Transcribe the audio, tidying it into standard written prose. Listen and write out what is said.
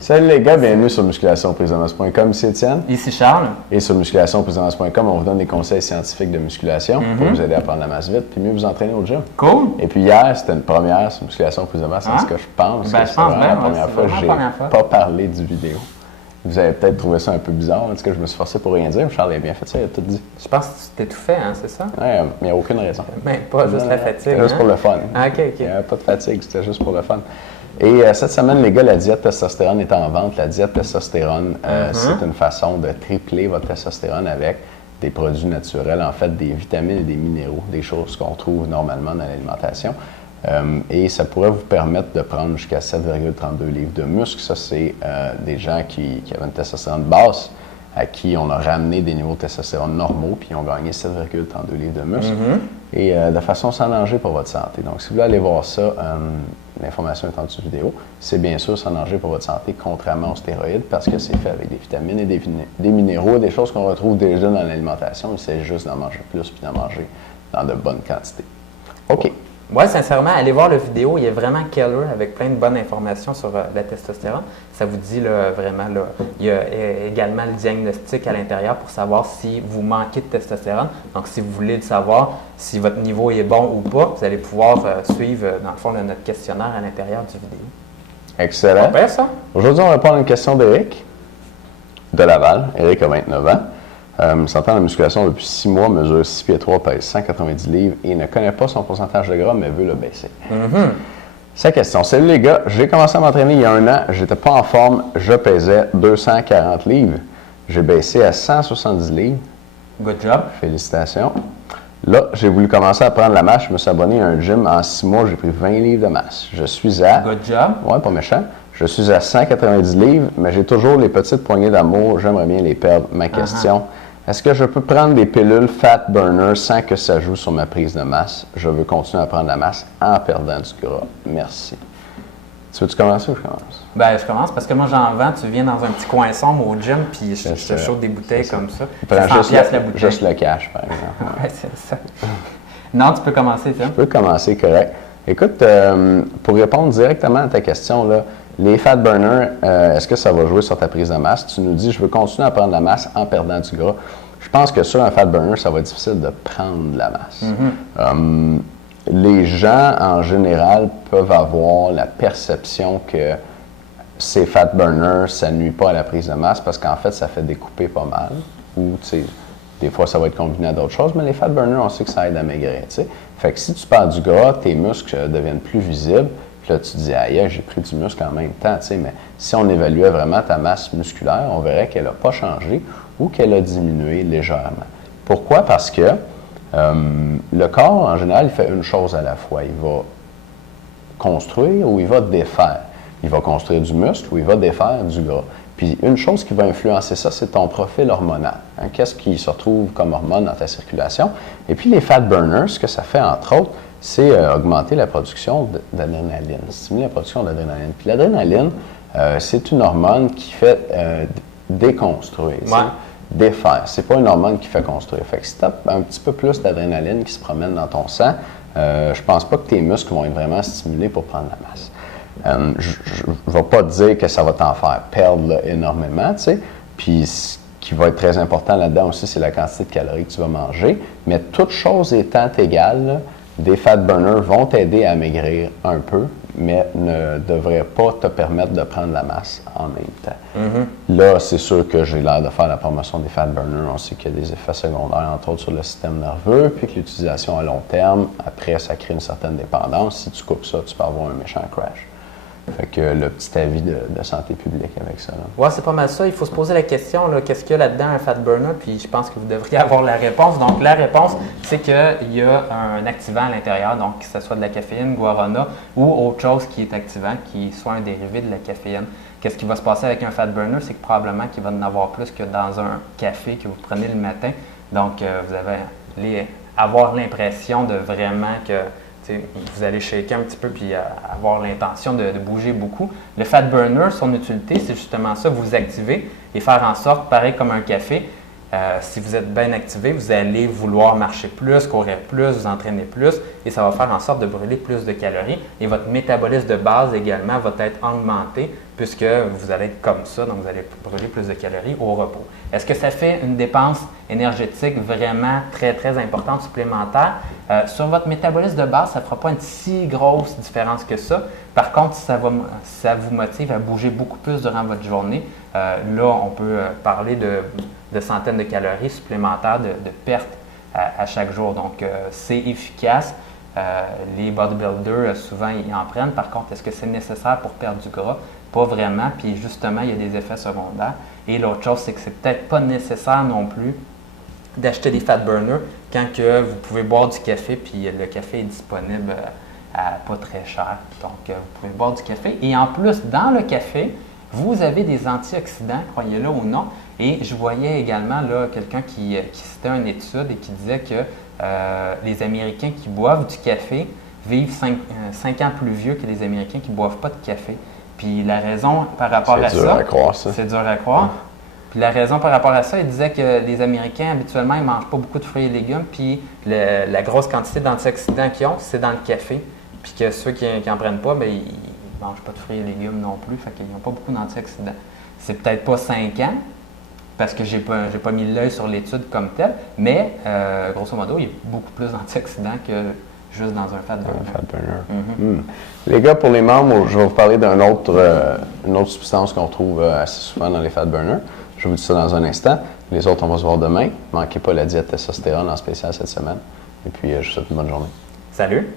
Salut les gars, bienvenue sur musculationprisemasse.com, ici Étienne. Ici Charles. Et sur musculationprisemasse.com, on vous donne des conseils scientifiques de musculation pour vous aider à prendre la masse vite puis mieux vous entraîner au gym. Cool. Et puis hier, c'était une première sur Musculation Prise de Masse, en ce que je pense que c'est vraiment la première fois que j'ai pas parlé du vidéo. Vous avez peut-être trouvé ça un peu bizarre, en tout cas je me suis forcé pour rien dire, Charles a bien fait ça, il a tout dit. Je pense que tu t'es tout fait, hein, c'est ça? Oui, mais il n'y a aucune raison. Mais pas juste la fatigue. C'était juste pour le fun. Ah, ok. Il n'y avait pas de fatigue, c'était juste pour le fun. Et cette semaine, les gars, la diète testostérone est en vente. La diète testostérone, c'est une façon de tripler votre testostérone avec des produits naturels, en fait, des vitamines et des minéraux, des choses qu'on trouve normalement dans l'alimentation. Et ça pourrait vous permettre de prendre jusqu'à 7,32 livres de muscle. Ça, c'est des gens qui avaient une testostérone basse, à qui on a ramené des niveaux de testostérone normaux, puis ils ont gagné 7,32 livres de muscle. Et de façon sans danger pour votre santé. Donc, si vous voulez aller voir ça, l'information est en dessous de la vidéo. C'est bien sûr sans danger pour votre santé, contrairement aux stéroïdes, parce que c'est fait avec des vitamines et des minéraux, des choses qu'on retrouve déjà dans l'alimentation. Il s'agit juste d'en manger plus puis d'en manger dans de bonnes quantités. OK. Moi, sincèrement, allez voir la vidéo. Il y a vraiment killer avec plein de bonnes informations sur la testostérone. Ça vous dit là, vraiment, là, il y a également le diagnostic à l'intérieur pour savoir si vous manquez de testostérone. Donc, si vous voulez le savoir, si votre niveau est bon ou pas, vous allez pouvoir suivre, dans le fond, notre questionnaire à l'intérieur du vidéo. Excellent. On fait ça? Aujourd'hui, on va répondre à une question d'Éric de Laval. Éric a 29 ans. S'entend en musculation depuis 6 mois, mesure 6 pieds 3, pèse 190 livres et ne connaît pas son pourcentage de gras, mais veut le baisser. Sa question: salut les gars, j'ai commencé à m'entraîner il y a 1 an, j'étais pas en forme, je pesais 240 livres. J'ai baissé à 170 livres. Good job. Félicitations. Là, j'ai voulu commencer à prendre la masse, je me suis abonné à un gym. En 6 mois, j'ai pris 20 livres de masse. Je suis à... Good job. Ouais, pas méchant. Je suis à 190 livres, mais j'ai toujours les petites poignées d'amour. J'aimerais bien les perdre. Ma question, est-ce que je peux prendre des pilules Fat Burner sans que ça joue sur ma prise de masse? Je veux continuer à prendre la masse en perdant du gras. Merci. Tu veux-tu commencer ou je commence? Ben, je commence parce que moi, j'en vends. Tu viens dans un petit coin sombre au gym, puis je te chauffe des bouteilles comme ça. Prends juste le cash, par exemple. Ouais, c'est ça. Non, tu peux commencer, Tim. Je peux commencer, correct. Écoute, pour répondre directement à ta question, là, les fat burners, est-ce que ça va jouer sur ta prise de masse? Tu nous dis, je veux continuer à prendre la masse en perdant du gras. Je pense que sur un fat burner, ça va être difficile de prendre la masse. Les gens, en général, peuvent avoir la perception que ces fat burners, ça ne nuit pas à la prise de masse parce qu'en fait, ça fait découper pas mal. Ou, tu sais, des fois, ça va être combiné à d'autres choses, mais les fat burners, on sait que ça aide à maigrir, tu sais. Fait que si tu perds du gras, tes muscles deviennent plus visibles. Puis là, tu te dis, aïe, j'ai pris du muscle en même temps, tu sais. Mais si on évaluait vraiment ta masse musculaire, on verrait qu'elle n'a pas changé ou qu'elle a diminué légèrement. Pourquoi? Parce que le corps, en général, il fait une chose à la fois. Il va construire ou il va défaire. Il va construire du muscle ou il va défaire du gras. Puis une chose qui va influencer ça, c'est ton profil hormonal. Hein? Qu'est-ce qui se retrouve comme hormone dans ta circulation? Et puis les fat burners, ce que ça fait entre autres, c'est augmenter la production d'adrénaline, stimuler la production d'adrénaline. Puis l'adrénaline, c'est une hormone qui fait déconstruire, défaire. C'est pas une hormone qui fait construire. Fait que si tu as un petit peu plus d'adrénaline qui se promène dans ton sang, je pense pas que tes muscles vont être vraiment stimulés pour prendre la masse. Je ne vais pas te dire que ça va t'en faire perdre là, énormément, tu sais. Puis ce qui va être très important là-dedans aussi, c'est la quantité de calories que tu vas manger. Mais toutes choses étant égales, là, des fat burners vont t'aider à maigrir un peu, mais ne devraient pas te permettre de prendre la masse en même temps. Là, c'est sûr que j'ai l'air de faire la promotion des fat burners. On sait qu'il y a des effets secondaires, entre autres sur le système nerveux, puis que l'utilisation à long terme, après, ça crée une certaine dépendance. Si tu coupes ça, tu peux avoir un méchant crash. Fait que le petit avis de santé publique avec ça. Oui, c'est pas mal ça. Il faut se poser la question, qu'est-ce qu'il y a là-dedans, un fat burner? Puis je pense que vous devriez avoir la réponse. Donc, la réponse, c'est qu'il y a un activant à l'intérieur, donc que ce soit de la caféine, guarana ou autre chose qui est activant, qui soit un dérivé de la caféine. Qu'est-ce qui va se passer avec un fat burner? C'est que probablement qu'il va en avoir plus que dans un café que vous prenez le matin. Donc, vous allez avoir l'impression de vraiment que vous allez shaker un petit peu puis avoir l'intention de bouger beaucoup. Le fat burner, son utilité, c'est justement ça, vous activer et faire en sorte, pareil comme un café, si vous êtes bien activé, vous allez vouloir marcher plus, courir plus, vous entraîner plus et ça va faire en sorte de brûler plus de calories. Et votre métabolisme de base également va être augmenté puisque vous allez être comme ça, donc vous allez brûler plus de calories au repos. Est-ce que ça fait une dépense énergétique vraiment très, très importante, supplémentaire? Sur votre métabolisme de base, ça ne fera pas une si grosse différence que ça. Par contre, ça vous motive à bouger beaucoup plus durant votre journée, là, on peut parler de centaines de calories supplémentaires de perte à chaque jour. Donc, c'est efficace. Les bodybuilders, souvent, ils en prennent. Par contre, est-ce que c'est nécessaire pour perdre du gras? Pas vraiment. Puis, justement, il y a des effets secondaires. Et l'autre chose, c'est que c'est peut-être pas nécessaire non plus d'acheter des fat burners quand que vous pouvez boire du café, puis le café est disponible à pas très cher. Donc, vous pouvez boire du café. Et en plus, dans le café, vous avez des antioxydants, croyez-le ou non. Et je voyais également là, quelqu'un qui citait une étude et qui disait que les Américains qui boivent du café vivent 5 ans plus vieux que les Américains qui ne boivent pas de café. Puis la raison par rapport à ça… C'est dur à croire, ça. C'est dur à croire. Puis la raison par rapport à ça, il disait que les Américains, habituellement, ils ne mangent pas beaucoup de fruits et légumes, puis la grosse quantité d'antioxydants qu'ils ont, c'est dans le café. Puis que ceux qui n'en prennent pas, bien, ils ne mangent pas de fruits et légumes non plus, fait qu'ils n'ont pas beaucoup d'antioxydants. C'est peut-être pas 5 ans, parce que je n'ai pas mis l'œil sur l'étude comme telle, mais grosso modo, il y a beaucoup plus d'antioxydants que juste dans un fat burner. Les gars, pour les membres, je vais vous parler d'une autre substance qu'on trouve assez souvent dans les fat burners. Je vous dis ça dans un instant. Les autres, on va se voir demain. Ne manquez pas la diète testostérone en spécial cette semaine. Et puis, je vous souhaite une bonne journée. Salut!